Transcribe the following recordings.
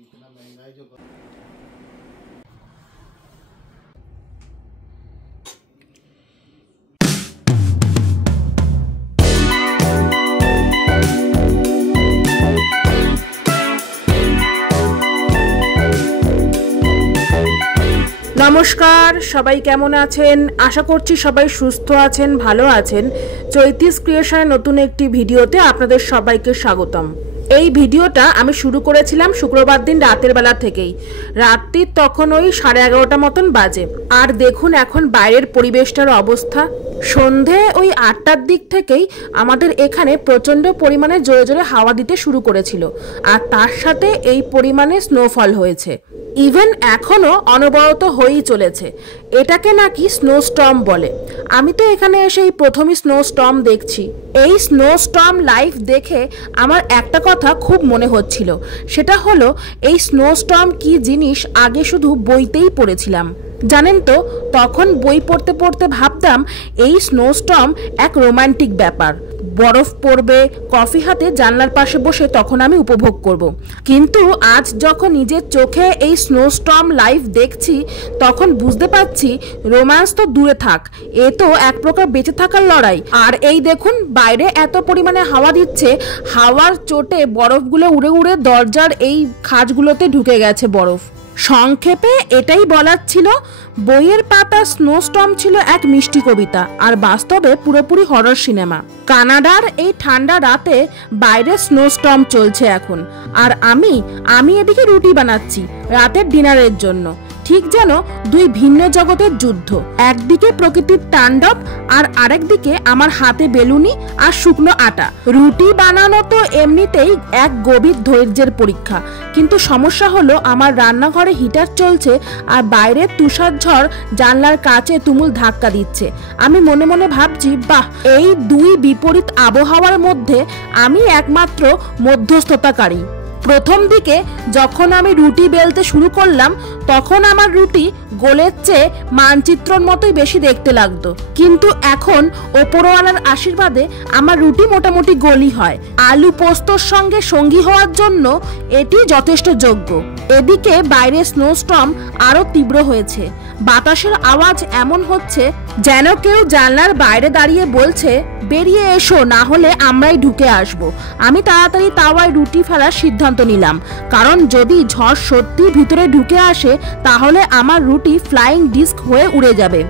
इतना महंगाई जो नमस्कार सबाई केमन आছেন आशा करছি সবাই সুস্থ আছেন ভালো আছেন চৈতিস ক্রিয়েশনের নতুন একটি ভিডিওতে আপনাদের সবাইকে স্বাগতম। এই ভিডিওটা আমি শুরু করেছিলাম শুক্রবার দিন রাতের বেলা থেকেই। রাত্রি তখন ওই 11:30 মতন বাজে। আর দেখুন এখন বাইরের পরিবেশটার অবস্থা। সন্ধে ওই 8টার দিক থেকেই আমাদের এখানে প্রচন্ড পরিমাণে জোরে জোরে হাওয়া দিতে শুরু করেছিল আর তার সাথে এই পরিমাণে স্নোফল হয়েছে। ইভেন এখনো অনবরত হয়েই চলেছে। এটাকে নাকি স্নো স্টর্ম বলে। আমি তো এখানে এসে এই প্রথমই স্নো স্টর্ম দেখছি। এই স্নো স্টর্ম লাইভ দেখে আমার একটা কথা খুব মনে হচ্ছিল, সেটা হলো এই স্নো স্টর্ম কি জিনিস আগে শুধু বইতেই পড়েছিলাম। জানেন তো তখন বই পড়তে পড়তে ভাবতাম এই স্নো স্টর্ম এক রোমান্টিক ব্যাপার, বরফ পড়বে, কফি হাতে জানলার পাশে বসে তখন আমি উপভোগ করব। কিন্তু আজ যখন নিজের চোখে এই স্নো স্টর্ম লাইভ দেখছি তখন বুঝতে পারছি রোম্যান্স তো দূরে থাক, এ তো এক প্রকার বেঁচে থাকার লড়াই। আর এই দেখুন বাইরে এত পরিমাণে হাওয়া দিচ্ছে, হাওয়ার চোটে বরফগুলো উড়ে উড়ে দরজার এই খাঁজগুলোতে ঢুকে গেছে বরফ। সংক্ষেপে এটাই বলার ছিল, বইয়ের পাতা স্নো স্টর্ম ছিল এক মিষ্টি কবিতা আর বাস্তবে পুরোপুরি হরর সিনেমা। কানাডার এই ঠান্ডা রাতে বাইরে স্নো স্টর্ম চলছে এখন, আর আমি এদিকে রুটি বানাচ্ছি রাতের ডিনারের জন্য। ঠিক যেন দুই ভিন্ন জগতের যুদ্ধ, একদিকে প্রকৃতির তাণ্ডব আর আরেকদিকে আমার হাতে বেলুনি আর শুকনো আটা। রুটি বানানো তো এমনিতেই এক গভীর ধৈর্যের পরীক্ষা, কিন্তু সমস্যা হলো আমার রান্নাঘরে হিটার চলছে আর বাইরের তুষার ঝড় জানলার কাছে তুমুল ধাক্কা দিচ্ছে। আমি মনে মনে ভাবছি, বাহ, এই দুই বিপরীত আবহাওয়ার মধ্যে আমি একমাত্র মধ্যস্থতাকারী। প্রথম দিকে যখন আমি রুটি বেলতে শুরু করলাম তখন আমার রুটি গোলের চেয়ে মানচিত্রর মতোই বেশি দেখতে লাগতো, কিন্তু এখন ওপরওয়ালার আশীর্বাদে আমার রুটি মোটামুটি গোলই হয়। আলু পোস্তর সঙ্গে সঙ্গী হওয়ার জন্য এটি যথেষ্ট যোগ্য। এদিকে বাইরে স্নোস্টর্ম আরো তীব্র হয়েছে। বাতাসের আওয়াজ এমন হচ্ছে যেন কেউ জানলার বাইরে দাঁড়িয়ে বলছে, বেরিয়ে এসো, না হলে আমরাই ঢুকে আসবো। আমি তাড়াতাড়ি তাওয়ায় রুটি ফেলার সিদ্ধান্ত নিলাম, কারণ যদি ঝড় সত্যি ভিতরে ঢুকে আসে তাহলে আমার রুটি ফ্লাইং ডিস্ক হয়ে উড়ে যাবে।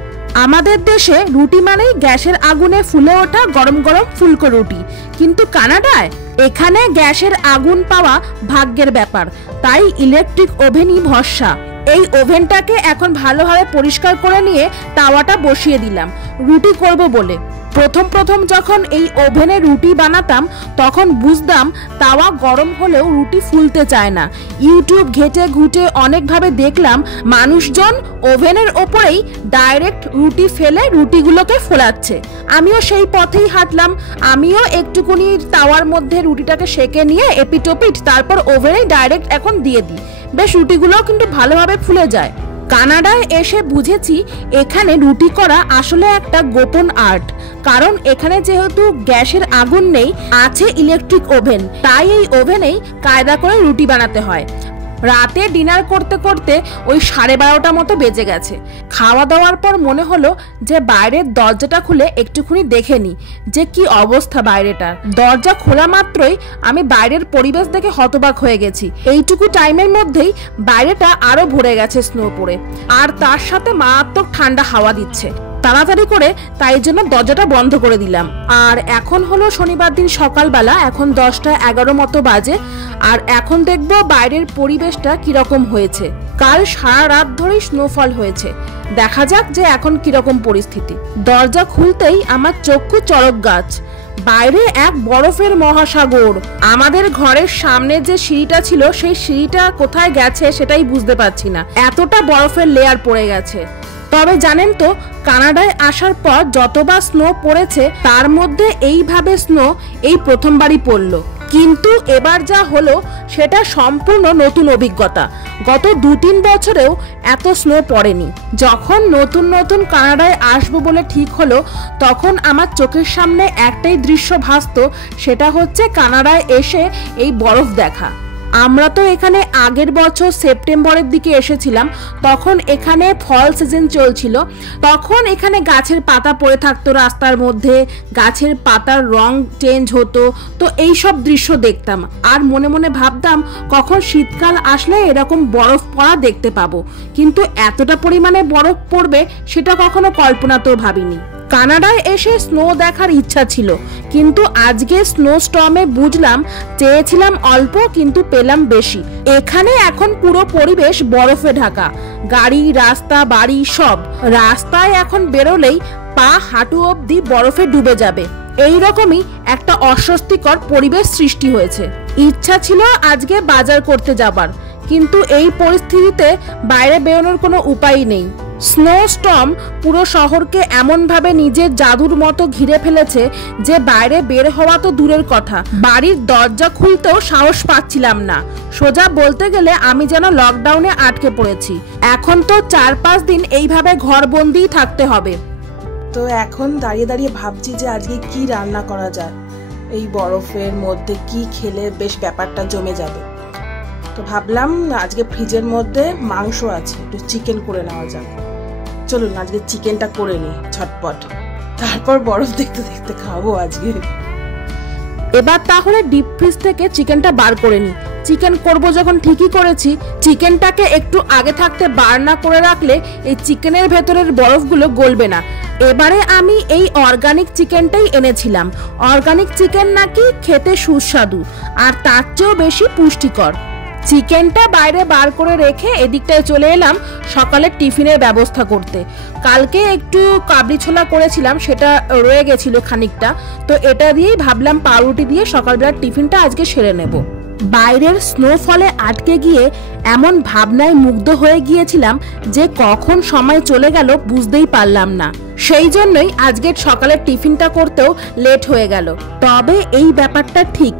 আমাদের দেশে রুটি মানেই গ্যাসের আগুনে ফুলে ওঠা গরম গরম ফুলকো রুটি, কিন্তু কানাডায় এখানে গ্যাসের আগুন পাওয়া ভাগ্যের ব্যাপার, তাই ইলেকট্রিক ওভেনই ভরসা। এই ওভেনটাকে এখন ভালোভাবে পরিষ্কার করে নিয়ে তাওয়াটা বসিয়ে দিলাম রুটি করব বলে। প্রথম যখন এই ওভেনে রুটি বানাতাম তখন বুঝতাম তাওয়া গরম হলেও রুটি ফুলতে চায় না। ইউটিউব ঘেটে ঘুটে অনেকভাবে দেখলাম মানুষজন ওভেনের ওপরেই ডাইরেক্ট রুটি ফেলে রুটিগুলোকে ফোলাচ্ছে। আমিও সেই পথেই হাঁটলাম। আমিও একটুকুনি তাওয়ার মধ্যে রুটিটাকে সেকে নিয়ে এপিটোপিট তারপর ওভেনে ডাইরেক্ট এখন দিয়ে দিই। বেশ রুটিগুলো কিন্তু ভালোভাবে ফুলে যায়। কানাডায় এসে বুঝেছি এখানে রুটি করা আসলে একটা গোপন আর্ট, কারণ এখানে যেহেতু গ্যাসের আগুন নেই, আছে ইলেকট্রিক ওভেন, তাই এই ওভেনেই কায়দা করে রুটি বানাতে হয়। রাতে ডিনার করতে করতে ওই 12:30 মতো বেজে গেছে। খাওয়া দাওয়ার পর মনে হলো যে বাইরের দরজাটা খুলে একটুখানি দেখে নি যে কি অবস্থা বাইরেটার। দরজা খোলা মাত্রই আমি বাইরের পরিবেশ দেখে হতবাক হয়ে গেছি। এইটুকু টাইমের মধ্যেই বাইরেটা আরো ভরে গেছে স্নো পড়ে, আর তার সাথে মারাত্মক ঠান্ডা হাওয়া দিচ্ছে। তাড়াতাড়ি করে তাই জন্য দরজাটা বন্ধ করে দিলাম। আর এখন হলো শনিবার দিন সকালবেলা, এখন 10:11 মতো বাজে। আর এখন দেখবো বাইরের পরিবেশটা কিরকম হয়েছে। কাল সারা রাত ধরেই স্নোফল হয়েছে, দেখা যাক যে এখন কিরকম পরিস্থিতি। দরজা খুলতেই আমার চক্ষু চড়ক গাছ, বাইরে এক বরফের মহাসাগর। আমাদের ঘরের সামনে যে সিঁড়িটা ছিল সেই সিঁড়িটা কোথায় গেছে সেটাই বুঝতে পারছি না, এতটা বরফের লেয়ার পড়ে গেছে। তবে জানেন তো কানাডায় আসার পর যতবার স্নো পড়েছে তার মধ্যে এইভাবে স্নো এই প্রথমবারই পড়লো। কিন্তু এবার যা হলো সেটা সম্পূর্ণ নতুন অভিজ্ঞতা। গত 2-3 বছরেও এত স্নো পড়েনি। যখন নতুন কানাডায় আসবো বলে ঠিক হলো তখন আমার চোখের সামনে একটাই দৃশ্য ভাসতো, সেটা হচ্ছে কানাডায় এসে এই বরফ দেখা। আমরা তো এখানে আগের বছর সেপ্টেম্বরের দিকে এসেছিলাম, তখন এখানে ফল সিজন চলছিল। তখন এখানে গাছের পাতা পড়ে থাকতো রাস্তার মধ্যে, গাছের পাতার রং চেঞ্জ হতো, তো এই সব দৃশ্য দেখতাম আর মনে মনে ভাবতাম কখন শীতকাল আসলে এরকম বরফ পড়া দেখতে পাবো, কিন্তু এতটা পরিমাণে বরফ পড়বে সেটা কখনো কল্পনাতেও ভাবিনি। কানাডায় এসে স্নো দেখার ইচ্ছা ছিল, কিন্তু আজকে স্নো স্টর্মে বুঝলাম চেয়েছিলাম অল্প কিন্তু পেলাম বেশি। এখানে এখন পুরো পরিবেশ বরফে ঢাকা, গাড়ি, রাস্তা, বাড়ি সব। রাস্তায় এখন বেরোলেই পা হাঁটু অবধি বরফে ডুবে যাবে, এই রকমই একটা অস্বস্তিকর পরিবেশ সৃষ্টি হয়েছে। ইচ্ছা ছিল আজকে বাজার করতে যাবার, কিন্তু এই পরিস্থিতিতে বাইরে বেরোনোর কোনো উপায় নেই। স্নো স্টর্ম পুরো শহরকে এমনভাবে নিজের জাদুর মতো ঘিরে ফেলেছে যে বাইরে বের হওয়া তো দূরের কথা, বাড়ির দরজা খুলতেও সাহস পাচ্ছিলাম না। সোজা বলতে গেলে আমি যেন লকডাউনে আটকে পড়েছি। এখন তো 4-5 দিন এইভাবে ঘরবন্দিই থাকতে হবে। তো এখন দাঁড়িয়ে দাঁড়িয়ে ভাবছি যে আজকে কি রান্না করা যায়, এই বরফের মধ্যে কি খেলে বেশ ব্যাপারটা জমে যাবে। তো ভাবলাম আজকে ফ্রিজের মধ্যে মাংস আছে, একটু চিকেন করে নেওয়া যাক। চলুন আজকে চিকেনটা করে নিই ঝটপট, তারপর বরফ দেখতে দেখতে খাবো আজকে। এবার তাহলে ডিপ ফ্রিজ থেকে চিকেনটা বার করে নিই। চিকেন করব যখন ঠিকই করেছি, চিকেনটাকে একটু আগে থাকতে বার না করে রাখলে এই চিকেনের ভেতরের বরফগুলো গলবে না। এবারে আমি এই অর্গানিক চিকেনটাই এনেছিলাম। অর্গানিক চিকেন নাকি খেতে সুস্বাদু আর তার চেয়েও বেশি পুষ্টিকর। চিকেনটা বাইরে বার করে রেখে এদিকটায় চলে এলাম সকালের টিফিনের ব্যবস্থা করতে। কালকে একটু কাবলি ছোলা করেছিলাম, সেটা রয়ে গেছিল খানিকটা, তো এটা দিয়েই ভাবলাম পাউরুটি দিয়ে সকালবেলার টিফিনটা আজকে সেরে নেব। বাইরের স্নোফলে আটকে গিয়ে এমন ভাবনায় মুগ্ধ হয়ে গিয়েছিলাম যে কখন সময় চলে গেল বুঝতেই পারলাম না। সেই জন্যই আজকের সকালের টিফিনটা করতেও লেট হয়ে গেল। তবে এই ব্যাপারটা ঠিক,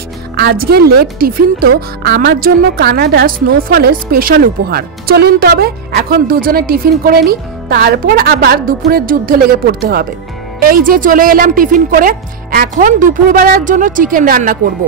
আজকের লেট টিফিন তো আমার জন্য কানাডা স্নোফলের স্পেশাল উপহার। চলুন তবে এখন দুজনে টিফিন করে নিই, তারপর আবার দুপুরের যুদ্ধে লেগে পড়তে হবে। এই যে চলে এলাম টিফিন করে। এখন দুপুরবেলার জন্য চিকেন রান্না করব।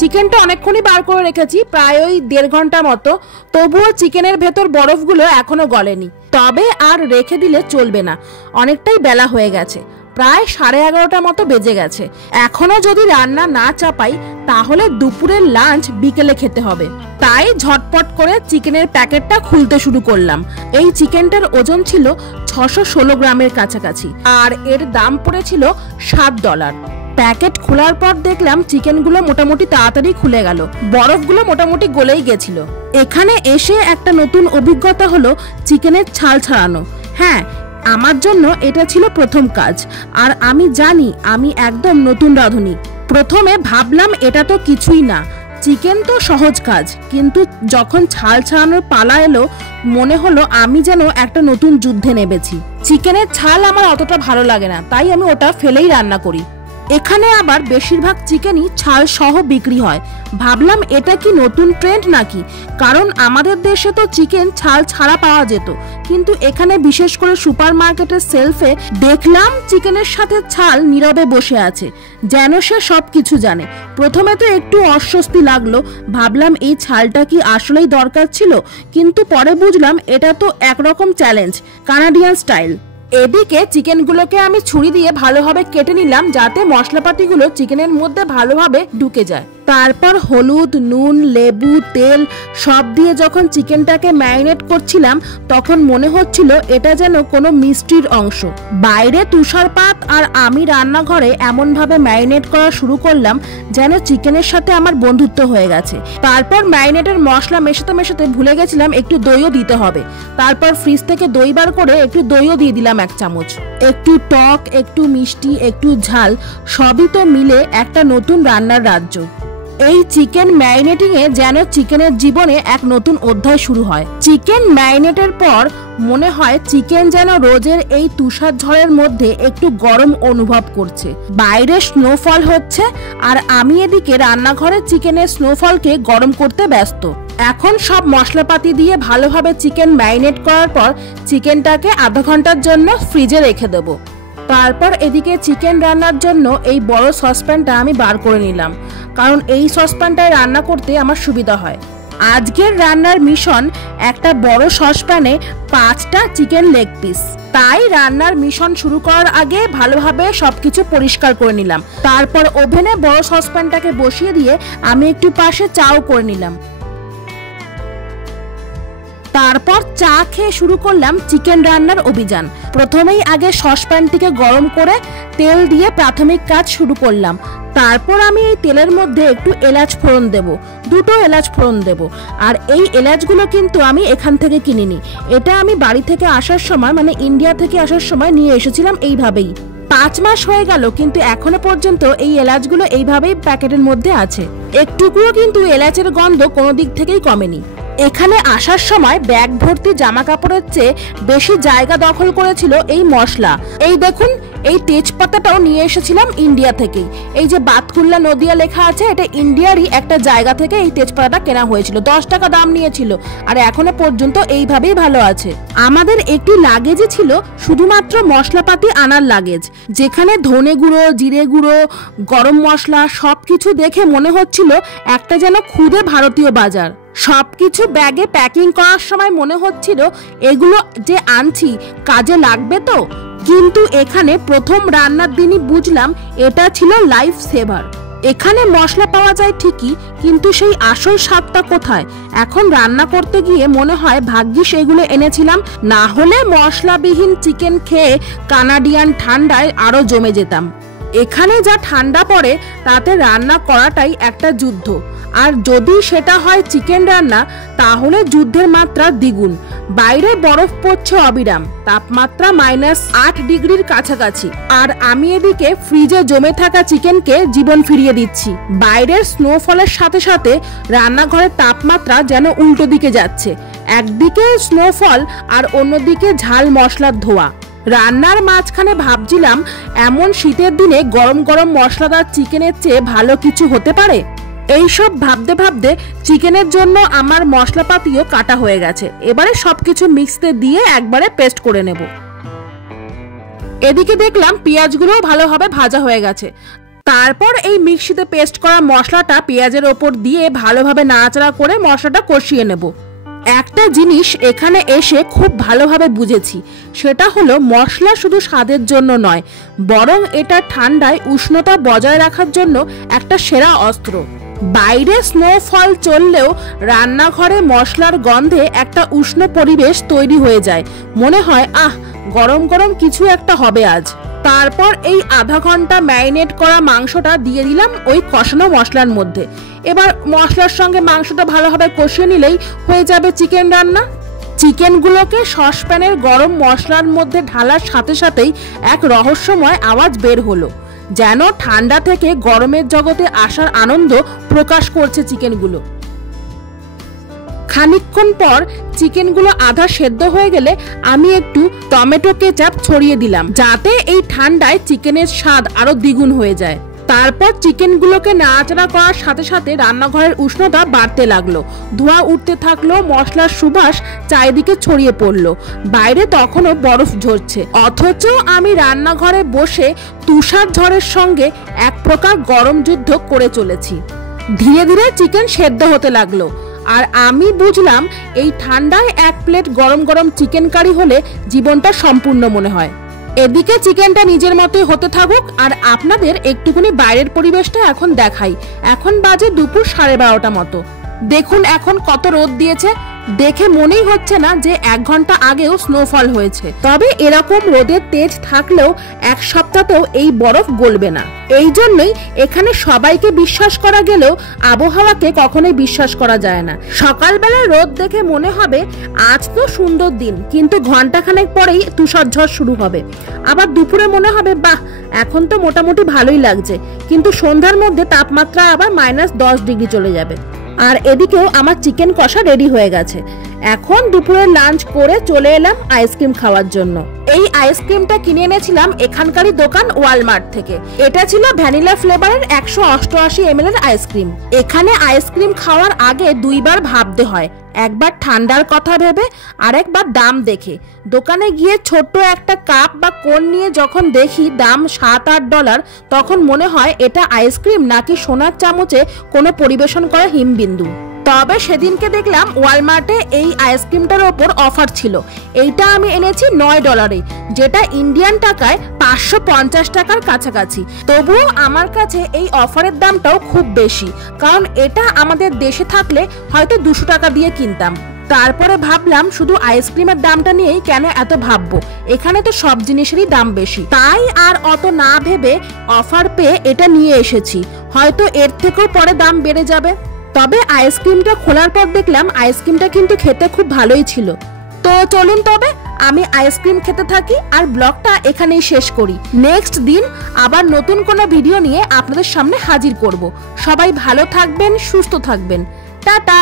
চিকেনটা অনেকক্ষণই বার করে রেখেছি, প্রায় ওই 1.5 ঘন্টা মতো, তবুও চিকেনের ভেতর বরফগুলো এখনো গলেনি। তবে আর রেখে দিলে চলবে না, অনেকটাই বেলা হয়ে গেছে, প্রায় 11:30 মতো বেজে গেছে। এখনো যদি রান্না না চাপাই তাহলে দুপুরের লাঞ্চ বিকেলে খেতে হবে। তাই ঝটপট করে চিকেনের প্যাকেটটা খুলতে শুরু করলাম। এই চিকেনটার ওজন ছিল 616 গ্রামের কাছাকাছি আর এর দাম পড়েছিল $7। প্যাকেট খোলার পর দেখলাম চিকেনগুলো মোটামুটি তাড়াতাড়ি খুলে গেল, বরফগুলো মোটামুটি গলেই গেছিল। এখানে এসে একটা নতুন অভিজ্ঞতা হলো চিকেনের ছাল ছাড়ানো। হ্যাঁ, আমার জন্য এটা ছিল প্রথম কাজ, আর আমি জানি আমি একদম নতুন রাঁধুনি। প্রথমে ভাবলাম এটা তো কিছুই না, চিকেন তো সহজ কাজ, কিন্তু যখন ছাল ছাড়ানোর পালা এলো মনে হলো আমি যেন একটা নতুন যুদ্ধে নেমেছি। চিকেনের ছাল আমার অতটা ভালো লাগে না, তাই আমি ওটা ফেলেই রান্না করি। এখানে আবার বেশিরভাগ চিকেনই ছাল সহ বিক্রি হয়। ভাবলাম এটা কি নতুন ট্রেন্ড নাকি, কারণ আমাদের দেশে তো চিকেন ছাল ছাড়া পাওয়া যেত, কিন্তু এখানে বিশেষ করে সুপার মার্কেটের সেলফে দেখলাম চিকেনের সাথে ছাল নীরবে বসে আছে, যেন সে সবকিছু জানে। প্রথমে তো একটু অস্বস্তি লাগলো, ভাবলাম এই ছালটা কি আসলেই দরকার ছিল, কিন্তু পরে বুঝলাম এটা তো একরকম চ্যালেঞ্জ, কানাডিয়ান স্টাইল। এদিকে চিকেনগুলোকে আমি ছুরি দিয়ে ভালোভাবে কেটে নিলাম যাতে মশলাপাতিগুলো চিকেনের মধ্যে ভালোভাবে ঢুকে যায়। তারপর হলুদ, নুন, লেবু, তেল সব দিয়ে যখন চিকেনটাকে ম্যারিনেট করছিলাম তখন মনে হচ্ছিল এটা যেন কোনো মিষ্টির অংশ। বাইরে তুষারপাত আর আমি রান্নাঘরে এমনভাবে ম্যারিনেট করা শুরু করলাম যেন চিকেনের সাথে আমার বন্ধুত্ব হয়ে গেছে। তারপর ম্যারিনেটের মশলা মেশাতে মেশাতে ভুলে গেছিলাম একটু দইও দিতে হবে। তারপর ফ্রিজ থেকে দই বার করে একটু দইও দিয়ে দিলাম 1 চামচ। একটু টক, একটু মিষ্টি, একটু ঝাল, সবই তো মিলে একটা নতুন রান্নার রাজ্য। এই চিকেন ম্যারিনেটিং এ যেন চিকেনের জীবনে এক নতুন অধ্যায় শুরু হয়। চিকেন ম্যারিনেটের পর মনে হয় চিকেন যেন রোজের এই তুষার ঝড়ের মধ্যে একটু গরম অনুভব করছে। বাইরে স্নোফল হচ্ছে আর আমি এদিকে রান্নাঘরে চিকেনের স্নোফলকে গরম করতে ব্যস্ত। এখন সব মশলাপাতি দিয়ে ভালোভাবে চিকেন ম্যারিনেট করার পর চিকেনটাকে আধা ঘন্টার জন্য ফ্রিজে রেখে দেব। তারপর এদিকে চিকেন রান্নার জন্য এই বড় সসপ্যানটা আমি বার করে নিলাম, কারণ এই সসপ্যানটায় রান্না করতে আমার সুবিধা হয়। আজকের রান্নার মিশন একটা বড় সসপ্যানে 5টা চিকেন লেগ পিস। তাই রান্নার মিশন শুরু করার আগে ভালোভাবে সবকিছু পরিষ্কার করে নিলাম। তারপর ওভেনে বড় সসপ্যানটাকে বসিয়ে দিয়ে আমি একটু পাশে চাও করে নিলাম। তারপর চা খেয়ে শুরু করলাম চিকেন রান্নার অভিযান। প্রথমেই আগে সসপ্যানটিকে গরম করে তেল দিয়ে প্রাথমিক কাজ শুরু করলাম। তারপর আমি এই তেলের মধ্যে একটু এলাচ ফোড়ন দেব, 2টো এলাচ ফোড়ন দেব। আর এই এলাচগুলো কিন্তু আমি এখান থেকে কিনিনি, এটা আমি বাড়ি থেকে আসার সময় মানে ইন্ডিয়া থেকে আসার সময় নিয়ে এসেছিলাম এইভাবেই। 5 মাস হয়ে গেল কিন্তু এখনো পর্যন্ত এই এলাচগুলো এইভাবেই প্যাকেটের মধ্যে আছে। একটুকুও কিন্তু এলাচের গন্ধ কোনো দিক থেকেই কমেনি। এখানে আসার সময় ব্যাগ ভর্তি জামা কাপড়ের চেয়ে বেশি জায়গা দখল করেছিল এই মশলা। এই দেখুন, এই তেজপাতাটাও নিয়ে এসেছিলাম ইন্ডিয়া থেকেই। এই যে বাতকুল্লা নদিয়া লেখা আছে, এটা ইন্ডিয়ারই একটা জায়গা থেকে এই তেজপাতাটা কেনা হয়েছিল। 10 টাকা দাম নিয়েছিল আর এখনো পর্যন্ত এইভাবেই ভালো আছে। আমাদের একটি লাগেজই ছিল শুধুমাত্র মশলাপাতি আনার লাগেজ, যেখানে ধনে গুঁড়ো, জিরে গুঁড়ো, গরম মশলা সবকিছু দেখে মনে হচ্ছিল একটা যেন খুদে ভারতীয় বাজার। সবকিছু ব্যাগে প্যাকিং করার সময় মনে হচ্ছিল এগুলো যে আনছি কাজে লাগবে তো, কিন্তু এখানে প্রথম রান্নার দিনই বুঝলাম এটা ছিল লাইফ সেভার। এখানে মশলা পাওয়া যায় ঠিকই, কিন্তু সেই আসল স্বাদটা কোথায়? এখন রান্না করতে গিয়ে মনে হয় ভাগ্যিস এগুলো এনেছিলাম, না হলে মশলাবিহীন চিকেন খেয়ে কানাডিয়ান ঠান্ডায় আরো জমে যেতাম। এখানে যা ঠান্ডা পড়ে তাতে রান্না করাটাই একটা যুদ্ধ, আর যদি সেটা হয় চিকেন রান্না তাহলে যুদ্ধের মাত্রা দ্বিগুণ। বাইরে বরফ পড়ছে অবিরাম, তাপমাত্রা -8 ডিগ্রির কাছাকাছি, আর আমি এদিকে ফ্রিজে জমে থাকা চিকেনকে জীবন ফিরিয়ে দিচ্ছি। বাইরের স্নোফলের সাথে সাথে রান্নাঘরের তাপমাত্রা যেন উল্টো দিকে যাচ্ছে, একদিকে স্নোফল আর অন্যদিকে ঝাল মশলার ধোয়া। রান্নার মাঝখানে ভাবছিলাম এমন শীতের দিনে গরম গরম মশলাদার চিকেনের চেয়ে ভালো কিছু হতে পারে। এইসব ভাবতে ভাবতে চিকেনের জন্য আমার মশলাপাতিও কাটা হয়ে গেছে। এবারে সবকিছু মিক্সতে দিয়ে একবারে পেস্ট করে নেব। এদিকে দেখলাম পেঁয়াজগুলোও ভালোভাবে ভাজা হয়ে গেছে। তারপর এই মিক্সিতে পেস্ট করা মশলাটা পেঁয়াজের ওপর দিয়ে ভালোভাবে নাড়াচাড়া করে মশলাটা কষিয়ে নেব। একটা জিনিস এখানে এসে খুব ভালোভাবে বুঝেছি, সেটা হলো মশলা শুধু স্বাদের জন্য নয়, বরং এটা ঠান্ডায় উষ্ণতা বজায় রাখার জন্য একটা সেরা অস্ত্র। বাইরে স্নোফল চললেও রান্নাঘরে মশলার গন্ধে একটা উষ্ণ পরিবেশ তৈরি হয়ে যায়। মনে হয় গরম গরম কিছু একটা হবে আজ। তারপর এই আধা ঘন্টা ম্যারিনেট করা মাংসটা দিয়ে দিলাম ওই কষানো মশলার মধ্যে। এবার মশলার সঙ্গে মাংসটা ভালোভাবে কষিয়ে নিলেই হয়ে যাবে চিকেন রান্না। চিকেনগুলোকে সসপ্যানের গরম মশলার মধ্যে ঢালার সাথে সাথেই এক রহস্যময় আওয়াজ বের হলো, যেন ঠান্ডা থেকে গরমের জগতে আসার আনন্দ প্রকাশ করছে চিকেনগুলো। খানিকক্ষণ পর চিকেনগুলো আধা সেদ্ধ হয়ে গেলে আমি একটু টমেটো কেচাপ ছড়িয়ে দিলাম, যাতে এই ঠান্ডায় চিকেনের স্বাদ আরো দ্বিগুণ হয়ে যায়। তারপর চিকেনগুলোকে নাড়াচাড়া করার সাথে সাথে রান্নাঘরের উষ্ণতা বাড়তে লাগলো, ধোঁয়া উঠতে থাকলো, মশলার সুবাস চারিদিকে ছড়িয়ে পড়লো। বাইরে তখনও বরফ ঝরছে, অথচ আমি রান্নাঘরে বসে তুষার ঝড়ের সঙ্গে এক প্রকার গরম যুদ্ধ করে চলেছি। ধীরে ধীরে চিকেন সেদ্ধ হতে লাগলো, আর আমি বুঝলাম এই ঠান্ডায় 1 প্লেট গরম গরম চিকেন কারি হলে জীবনটা সম্পূর্ণ মনে হয়। এদিকে চিকেনটা নিজের মতোই হতে থাকুক, আর আপনাদের একটুখানি বাইরের পরিবেশটা এখন দেখাই। এখন বাজে দুপুর 12:30 মতো। দেখুন এখন কত রোদ দিয়েছে, দেখে মনেই হচ্ছে না যে 1 ঘন্টা আগেও স্নোফল হয়েছে। তবে এরকম রোদের তেজ থাকলেও 1 সপ্তাহতেও এই বরফ গলবে না। এই জন্যই এখানে সবাইকে বিশ্বাস করা গেলেও আবহাওয়াকে কখনোই বিশ্বাস করা যায় না। সকালবেলা রোদ দেখে মনে হবে আজ তো সুন্দর দিন, কিন্তু ঘন্টাখানেক পরেই তুষার ঝড় শুরু হবে। আবার দুপুরে মনে হবে বাহ এখন তো মোটামুটি ভালোই লাগছে, কিন্তু সন্ধ্যার মধ্যে তাপমাত্রা আবার -10 ডিগ্রি চলে যাবে। আর এদিকেও আমার চিকেন কষা রেডি হয়ে গেছে। এখন দুপুরের লাঞ্চ করে চলে এলাম আইসক্রিম খাওয়ার জন্য। এই আইসক্রিমটা কিনে এনেছিলাম এখানকারই দোকান ওয়ালমার্ট থেকে। এটা ছিল ভ্যানিলা ফ্লেভারের 188 ml এর আইসক্রিম। এখানে আইসক্রিম খাওয়ার আগে 2 বার ভাবতে হয়, একবার ঠান্ডার কথা ভেবে আর একবার দাম দেখে। দোকানে গিয়ে ছোট্ট একটা কাপ বা কোন নিয়ে যখন দেখি দাম $7-8, তখন মনে হয় এটা আইসক্রিম নাকি সোনার চামচে কোনো পরিবেশন করা হিমবিন্দু। তবে সেদিনকে দেখলাম ওয়ালমার্টে এই আইসক্রিমটার ওপর অফার ছিল। এইটা আমি এনেছি $9, যেটা ইন্ডিয়ান টাকায় 550 টাকার কাছাকাছি। তবুও আমার কাছে এই অফারের দামটাও খুব বেশি, কারণ এটা আমাদের দেশে থাকলে হয়তো 200 টাকা দিয়ে কিনতাম। তারপরে ভাবলাম শুধু আইসক্রিমের দামটা নিয়েই কেন এত ভাববো, এখানে তো সব জিনিসেরই দাম বেশি। তাই আর অত না ভেবে অফার পেয়ে এটা নিয়ে এসেছি, হয়তো এর থেকেও পরে দাম বেড়ে যাবে। তবে আইসক্রিমটা খোলার পর দেখলাম আইসক্রিমটা কিন্তু খেতে খুব ভালোই ছিল। তো চলুন তবে আমি আইসক্রিম খেতে থাকি আর ব্লগটা এখানেই শেষ করি। নেক্সট দিন আবার নতুন কোনো ভিডিও নিয়ে আপনাদের সামনে হাজির করব। সবাই ভালো থাকবেন, সুস্থ থাকবেন। টাটা।